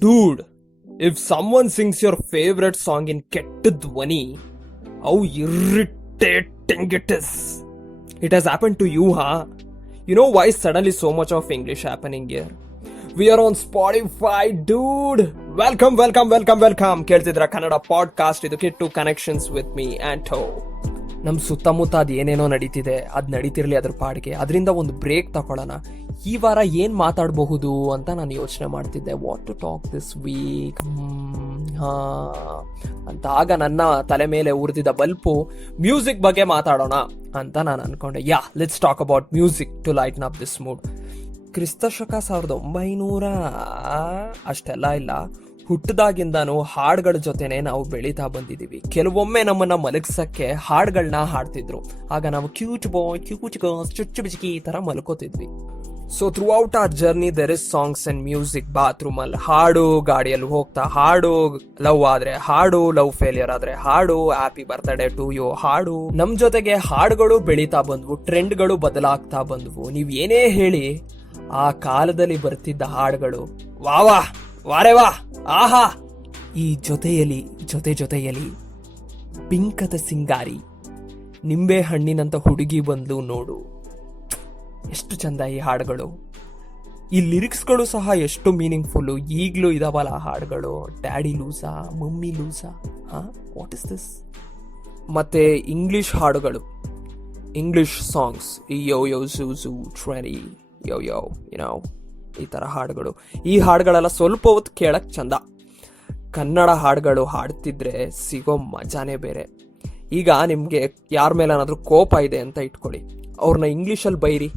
Dude, if someone sings your favorite song in Kettu Dhwani, how irritating it is. It has happened to you, huh? You know why suddenly so much of English happening here? We are on Spotify, dude. Welcome. ಕೇಳ್ತಿದ್ರ Kannada podcast. ಇದು Kittu connections with me Anto. ನಮ್ ಸುತ್ತಮುತ್ತ ಅದ್ ಏನೇನೋ ನಡೀತಿದೆ, ಅದ್ ನಡೀತಿರ್ಲಿ ಅದ್ರ ಪಾಡಿಗೆ. ಅದರಿಂದ ಒಂದು ಬ್ರೇಕ್ ತಗೊಳ್ಳೋಣ. ಈ ವಾರ ಏನ್ ಮಾತಾಡಬಹುದು ಅಂತ ನಾನು ಯೋಚನೆ ಮಾಡ್ತಿದ್ದೆ. What to talk this week ಅಂತ. ಆಗ ನನ್ನ ತಲೆ ಮೇಲೆ ಉರಿದಿದ್ದ ಬಲ್ಪು ಮ್ಯೂಸಿಕ್ ಬಗ್ಗೆ ಮಾತಾಡೋಣ ಅಂತ ನಾನು ಅನ್ಕೊಂಡೆ. Let's talk about music to lighten up this mood. ಕ್ರಿಸ್ತಶಕ 1900 ಅಷ್ಟೆಲ್ಲ ಇಲ್ಲ, ಹುಟ್ಟದಾಗಿಂದಾನು ಹಾಡುಗಳ ಜೊತೆನೆ ನಾವು ಬೆಳೀತಾ ಬಂದಿದೀವಿ. ಕೆಲವೊಮ್ಮೆ ನಮ್ಮನ್ನ ಮಲಗ್ಸಕ್ಕೆ ಹಾಡುಗಳನ್ನ ಹಾಡ್ತಿದ್ರು. ಆಗ ನಾವು ಕ್ಯೂಟ್ ಬಾಯ್, ಕ್ಯೂಟ್ ಗರ್ಲ್ಸ್, ಚುಚ್ಚು ಬಿಚಿಕಿ ಈ ತರ ಮಲ್ಕೋತಿದ್ವಿ. So throughout our journey there is songs and music. Bathroom ಅಲ್ಲಿ ಹಾಡು, ಗಾಡಿಯಲ್ಲಿ ಹೋಗ್ತಾ ಹಾಡು, ಲವ್ ಆದ್ರೆ ಹಾಡು, ಲವ್ ಫೇಲಿಯರ್ ಆದ್ರೆ ಹಾಡು, ಹ್ಯಾಪಿ ಬರ್ತ್ಡೇ ಟು ಯು ಹಾಡು. ನಮ್ ಜೊತೆಗೆ ಹಾಡುಗಳು ಬೆಳೀತಾ ಬಂದ್ವು, ಟ್ರೆಂಡ್ಗಳು ಬದಲಾಗ್ತಾ ಬಂದ್ವು. ನೀವ್ ಏನೇ ಹೇಳಿ, ಆ ಕಾಲದಲ್ಲಿ ಬರ್ತಿದ್ದ ಹಾಡುಗಳು ವಾವಾ ವಾರೆ ವಾ ಆಹಾ. ಈ ಜೊತೆಯಲ್ಲಿ ಪಿಂಕದ ಸಿಂಗಾರಿ, ನಿಂಬೆ ಹಣ್ಣಿನಂತ ಹುಡುಗಿ ಬಂದ್ಲು ನೋಡು, ಎಷ್ಟು ಚಂದ ಈ ಹಾಡುಗಳು. ಈ ಲಿರಿಕ್ಸ್ಗಳು ಸಹ ಎಷ್ಟು ಮೀನಿಂಗ್ಫುಲ್ಲು. ಈಗ್ಲೂ ಇದಾವಲ್ಲ ಹಾಡುಗಳು. ಡ್ಯಾಡಿ ಲೂಸಾ, ಮಮ್ಮಿ ಲೂಸಾ, ವಾಟ್ ಇಸ್ ದಿಸ್. ಮತ್ತೆ ಇಂಗ್ಲಿಷ್ ಹಾಡುಗಳು, ಇಂಗ್ಲಿಷ್ ಸಾಂಗ್ಸ್, ಯೋ ಯೋ ಝೂ ಟ್ರೆನಿ ಯೋ ಯೋ ಈ ತರ ಹಾಡುಗಳು. ಈ ಹಾಡುಗಳೆಲ್ಲ ಸ್ವಲ್ಪ ಹೊತ್ತು ಕೇಳಕ್ ಚಂದ. ಕನ್ನಡ ಹಾಡುಗಳು ಹಾಡ್ತಿದ್ರೆ ಸಿಗೋ ಮಜಾನೇ ಬೇರೆ. ಈಗ ನಿಮ್ಗೆ ಯಾರ ಮೇಲೆ ಏನಾದ್ರೂ ಕೋಪ ಇದೆ ಅಂತ ಇಟ್ಕೊಳ್ಳಿ, ಅವ್ರನ್ನ ಇಂಗ್ಲಿಷಲ್ಲಿ ಬೈರಿ,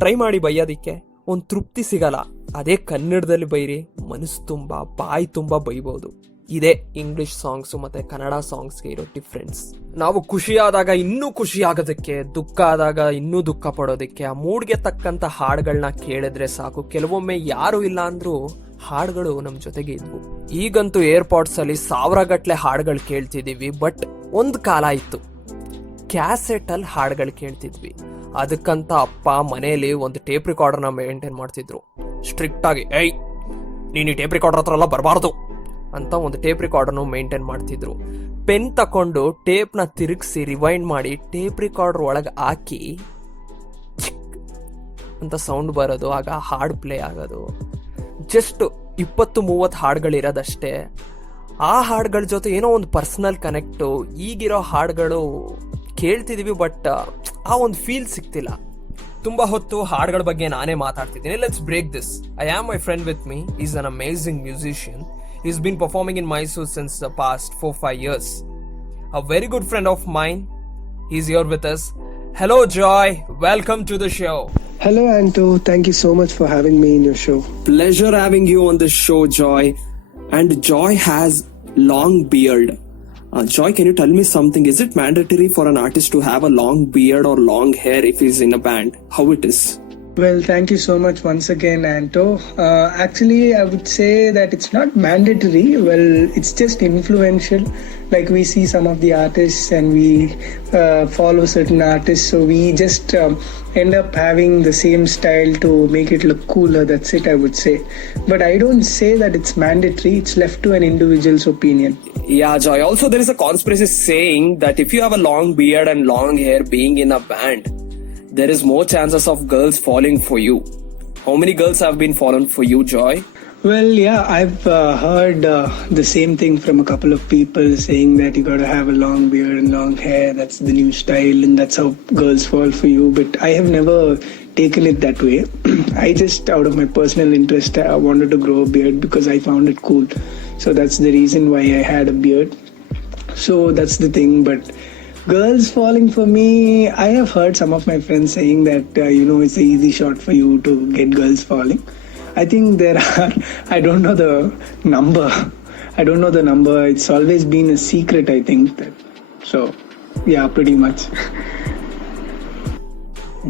ಟ್ರೈ ಮಾಡಿ ಬೈಯೋದಿಕ್ಕೆ, ಒಂದು ತೃಪ್ತಿ ಸಿಗಲ್ಲ. ಅದೇ ಕನ್ನಡದಲ್ಲಿ ಬೈರಿ, ಮನಸ್ಸು ತುಂಬ, ಬಾಯಿ ತುಂಬ ಬೈಬಹುದು. ಇದೇ ಇಂಗ್ಲಿಷ್ ಸಾಂಗ್ಸ್ ಮತ್ತೆ ಕನ್ನಡ ಸಾಂಗ್ಸ್ಗೆ ಇರೋ ಡಿಫ್ರೆನ್ಸ್. ನಾವು ಖುಷಿಯಾದಾಗ ಇನ್ನೂ ಖುಷಿ ಆಗೋದಕ್ಕೆ, ದುಃಖ ಆದಾಗ ಇನ್ನೂ ದುಃಖ ಪಡೋದಕ್ಕೆ ಆ ಮೂಡ್ಗೆ ತಕ್ಕಂತ ಹಾಡುಗಳನ್ನ ಕೇಳಿದ್ರೆ ಸಾಕು. ಕೆಲವೊಮ್ಮೆ ಯಾರು ಇಲ್ಲ ಅಂದ್ರೂ ಹಾಡುಗಳು ನಮ್ ಜೊತೆಗೆ ಇದ್ವು. ಈಗಂತೂ ಏರ್ಪಾಡ್ಸ್ ಅಲ್ಲಿ 1000 ಗಟ್ಲೆ ಹಾಡುಗಳು ಕೇಳ್ತಿದೀವಿ. ಬಟ್ ಒಂದ್ ಕಾಲ ಇತ್ತು, ಕ್ಯಾಸೆಟ್ ಅಲ್ಲಿ ಹಾಡುಗಳು ಕೇಳ್ತಿದ್ವಿ. ಅದಕ್ಕಂತ ಅಪ್ಪ ಮನೆಯಲ್ಲಿ ಒಂದು ಟೇಪ್ ರಿಕಾರ್ಡರ್ನ ಮೇಂಟೈನ್ ಮಾಡ್ತಿದ್ರು. ಸ್ಟ್ರಿಕ್ಟ್ ಆಗಿ, ನೀನು ಈ ಟೇಪ್ ರಿಕಾರ್ಡರ್ ಹತ್ರ ಎಲ್ಲ ಬರಬಾರ್ದು ಅಂತ ಒಂದು ಟೇಪ್ ರಿಕಾರ್ಡರ್ನು ಮೇಂಟೈನ್ ಮಾಡ್ತಿದ್ರು. ಪೆನ್ ತಕೊಂಡು ಟೇಪ್ನ ತಿರುಗಿಸಿ ರಿವೈಂಡ್ ಮಾಡಿ ಟೇಪ್ ರಿಕಾರ್ಡರ್ ಒಳಗೆ ಹಾಕಿ ಅಂತ ಸೌಂಡ್ ಬರೋದು. ಆಗ ಹಾಡು ಪ್ಲೇ ಆಗೋದು. ಜಸ್ಟ್ 20-30 ಹಾಡುಗಳಿರೋದಷ್ಟೇ. ಆ ಹಾಡುಗಳ ಜೊತೆ ಏನೋ ಒಂದು ಪರ್ಸನಲ್ ಕನೆಕ್ಟು. ಈಗಿರೋ ಹಾಡುಗಳು ಕೇಳ್ತಿದೀವಿ, ಬಟ್ ಆ ಒಂದು ಫೀಲ್ ಸಿಗ್ತಿಲ್ಲ. ತುಂಬಾ ಹೊತ್ತು ಹಾಡುಗಳ ಬಗ್ಗೆ ನಾನೇ ಮಾತಾಡ್ತಿದ್ದೀನಿ. Let's break this. I am my friend with me. Is an amazing musician. He's been performing in Mysore since the past 4-5 years. A very good friend of mine. He's here with us. Hello, Joy. Welcome to the show. Hello, Anto. Thank you so much for having me in your show. Pleasure having you on the show, Joy. And Joy has long beard. Joy, can you tell me something? Is it mandatory for an artist to have a long beard or long hair if he's in a band? How it is? Well, thank you so much once again, Anto. Actually, I would say that it's not mandatory. Well, it's just influential. Like we see some of the artists and we follow certain artists, so we just end up having the same style to make it look cooler. That's it, I would say. But I don't say that it's mandatory. It's left to an individual's opinion. Yeah, Joy. Also, there is a conspiracy saying that if you have a long beard and long hair being in a band, there is more chances of girls falling for you. How many girls have been fallen for you, Joy? Well, yeah, I've heard the same thing from a couple of people saying that you gotta have a long beard and long hair. That's the new style and that's how girls fall for you. But I have never taken it that way. I just, out of my personal interest, I wanted to grow a beard because I found it cool. So that's the reason why I had a beard. So that's the thing. But girls falling for me, I have heard some of my friends saying that, it's an easy shot for you to get girls falling. I think there are, I don't know the number. It's always been a secret, I think. So, yeah, pretty much.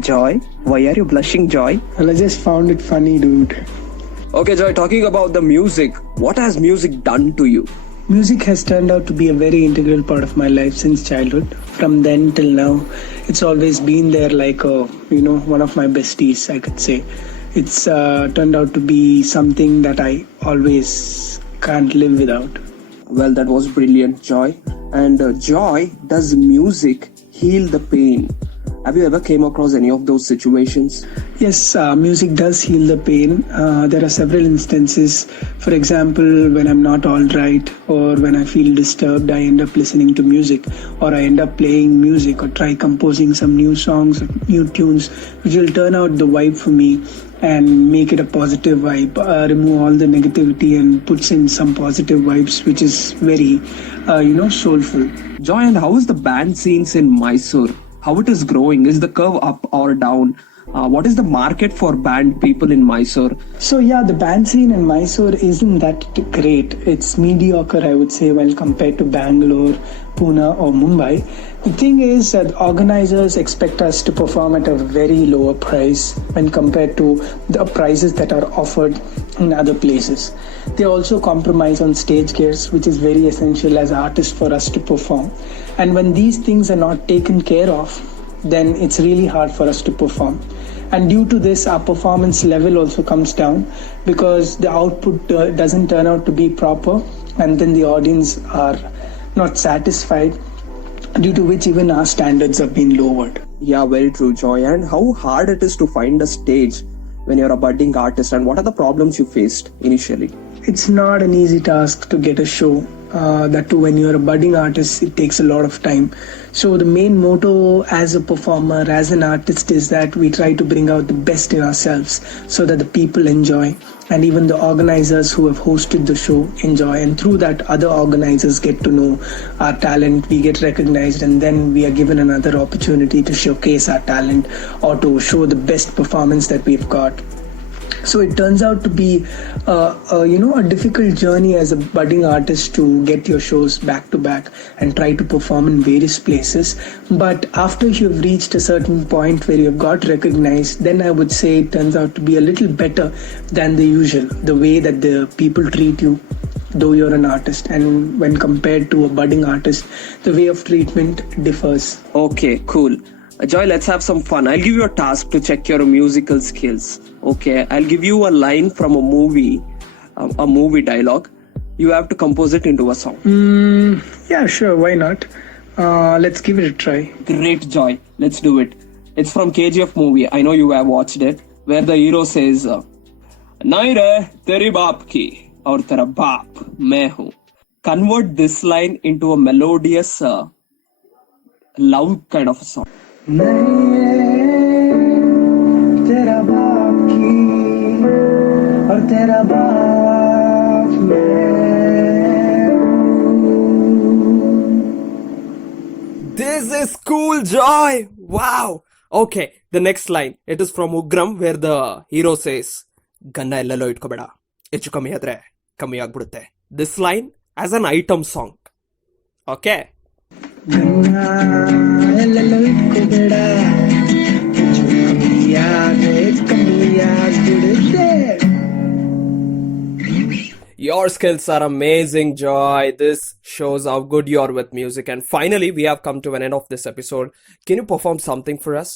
Joy, why are you blushing, Joy? Well, I just found it funny, dude. Okay, Joy, talking about the music, what has music done to you? Music has turned out to be a very integral part of my life since childhood. From then till now, it's always been there like one of my besties, I could say. it's turned out to be something that I always can't live without. Well, that was brilliant, Joy. And Joy, does music heal the pain? Have you ever came across any of those situations? Yes, music does heal the pain. There are several instances. For example, when I'm not all right or when I feel disturbed, I end up listening to music, or I end up playing music or try composing some new songs or new tunes which will turn out the vibe for me and make it a positive vibe, remove all the negativity and puts in some positive vibes, which is very, soulful. Joy, and how is the band scenes in Mysore? How it is growing? Is the curve up or down? What is the market for band people in Mysore? So yeah, the band scene in Mysore isn't that great. It's mediocre, I would say, while compared to Bangalore, Pune or Mumbai. The thing is that organizers expect us to perform at a very lower price when compared to the prices that are offered in other places. They also compromise on stage gears, which is very essential as artists for us to perform. And when these things are not taken care of, then it's really hard for us to perform. And due to this, our performance level also comes down because the output doesn't turn out to be proper, and then the audience are not satisfied, due to which even our standards have been lowered. Yeah, very true, Joy. And how hard it is to find a stage when you're a budding artist, and what are the problems you faced initially? It's not an easy task to get a show. That too, when you're a budding artist, it takes a lot of time. So the main motto as a performer, as an artist, is that we try to bring out the best in ourselves so that the people enjoy, and even the organizers who have hosted the show enjoy. And through that, other organizers get to know our talent, we get recognized, and then we are given another opportunity to showcase our talent or to show the best performance that we've got. So it turns out to be, a difficult journey as a budding artist to get your shows back to back and try to perform in various places. But after you've reached a certain point where you've got recognized, then I would say it turns out to be a little better than the usual, the way that the people treat you, though you're an artist. And when compared to a budding artist, the way of treatment differs. Okay, cool. Joy, let's have some fun. I'll give you a task to check your musical skills. Okay, I'll give you a line from a movie dialogue. You have to compose it into a song. Yeah, sure, why not? Let's give it a try. Great, Joy. Let's do it. It's from KGF movie. I know you have watched it, where the hero says, "Nahi re, teri baap ki, aur tera baap main hu." Convert this line into a melodious love kind of a song. तेरा बाप की और तेरा बाप This is cool, Joy! Wow! Okay, the next line. It is from Ugram, where the hero says, "Ganna ellelo itkobeda. ಹೆಚ್ಚು ಕಮ್ಮಿ ಆದ್ರೆ ಕಮ್ಮಿ ಆಗ್ಬಿಡುತ್ತೆ." This line as an item song. Okay? गन्ना ಎಲ್ಲೆಲ್ಲೋ ಇಟ್ಕೋಬೇಡ ಹೆಚ್ಚು ಕಮ್ಮಿ ಆಗ್ಬಿಡುತ್ತೆ. Your skills are amazing, Joy. This shows how good you are with music. And finally, we have come to an end of this episode. Can you perform something for us?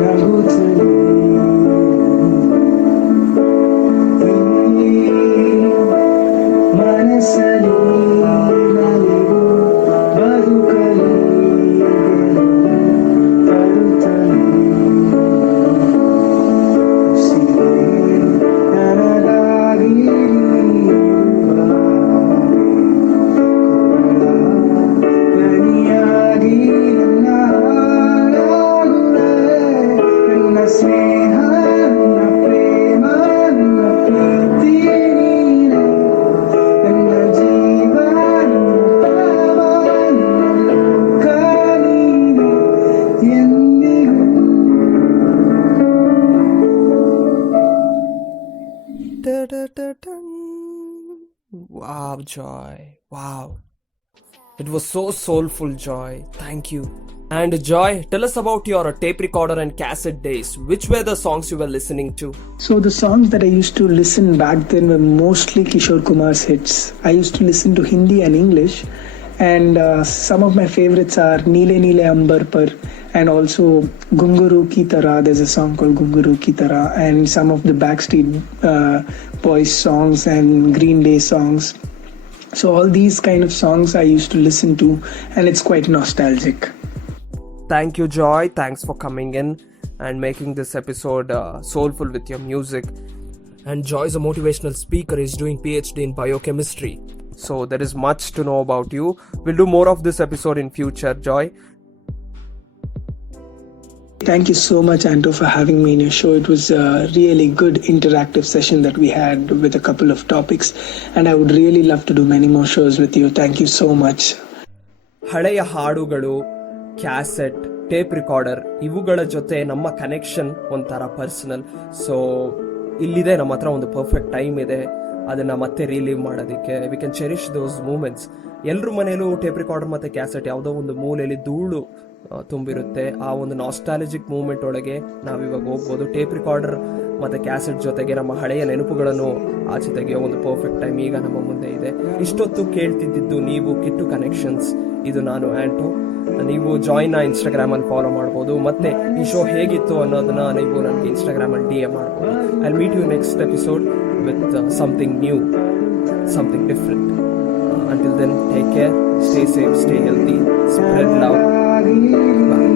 ನಗುತ್ತಲೇ Joy. Wow. It was so soulful, Joy. Thank you. And Joy, tell us about your tape recorder and cassette days. Which were the songs you were listening to? So the songs that I used to listen back then were mostly Kishore Kumar's hits. I used to listen to Hindi and English, and some of my favorites are Neele Neele Ambar Par, and also Gunguru Ki Tarah. There's a song called Gunguru Ki Tarah, and some of the Backstreet Boys songs and Green Day songs. So all these kind of songs I used to listen to, and it's quite nostalgic. Thank you, Joy. Thanks for coming in and making this episode soulful with your music. And Joy is a motivational speaker. He's doing PhD in biochemistry. So there is much to know about you. We'll do more of this episode in future, Joy. Thank you so much, Anto, for having me in your show. It was a really good interactive session that we had with a couple of topics, and I would really love to do many more shows with you. Thank you so much. ಹಳೆಯ ಹಾಡುಗಳು, cassette, tape recorder, ಇವುಗಳ ಜೊತೆ ನಮ್ಮ connection ಒಂಥರ personal. So ಇಲ್ಲಿದೆ ನಮ್ಮ ಹತ್ರ ಒಂದು ಪರ್ಫೆಕ್ಟ್ ಟೈಮ್ ಇದೆ ಅದನ್ನ ಮತ್ತೆ ರಿಲೀವ್ ಮಾಡೋದಕ್ಕೆ. We can cherish those moments. ಎಲ್ಲರ ಮನೇಲೂ ಟೇಪ್ ರಿಕಾರ್ಡರ್ ಮತ್ತೆ ಕ್ಯಾಸೆಟ್ ಯಾವುದೋ ಒಂದು ಮೂಲೆಯಲ್ಲಿ ಧೂಳು ತುಂಬಿರುತ್ತೆ. ಆ ಒಂದು ನಾಸ್ಟಾಲಜಿಕ್ ಮೂಮೆಂಟ್ ಒಳಗೆ ನಾವಿವಾಗ ಹೋಗ್ಬೋದು. ಟೇಪ್ ರಿಕಾರ್ಡರ್ ಮತ್ತೆ ಕ್ಯಾಸೆಟ್ ಜೊತೆಗೆ ನಮ್ಮ ಹಳೆಯ ನೆನಪುಗಳನ್ನು ಆಚೆ ತೆಗೆಯೋ ಒಂದು ಪರ್ಫೆಕ್ಟ್ ಟೈಮ್ ಈಗ ನಮ್ಮ ಮುಂದೆ ಇದೆ. ಇಷ್ಟೊತ್ತು ಕೇಳ್ತಿದ್ದು ನೀವು ಕಿಟ್ಟು ಕನೆಕ್ಷನ್ಸ್. ಇದು ನಾನು ಆಂಟೋ. ನೀವು ಜಾಯ್ನ ಇನ್ಸ್ಟಾಗ್ರಾಮಲ್ಲಿ ಫಾಲೋ ಮಾಡ್ಬೋದು. ಮತ್ತೆ ಈ ಶೋ ಹೇಗಿತ್ತು ಅನ್ನೋದನ್ನ ನೀವು ನನಗೆ ಇನ್ಸ್ಟಾಗ್ರಾಮಲ್ಲಿ DM ಮಾಡ್ಬೋದು. I meet you next episode with something new, something different. Until then, take care, stay safe, stay healthy, spread love. Bye.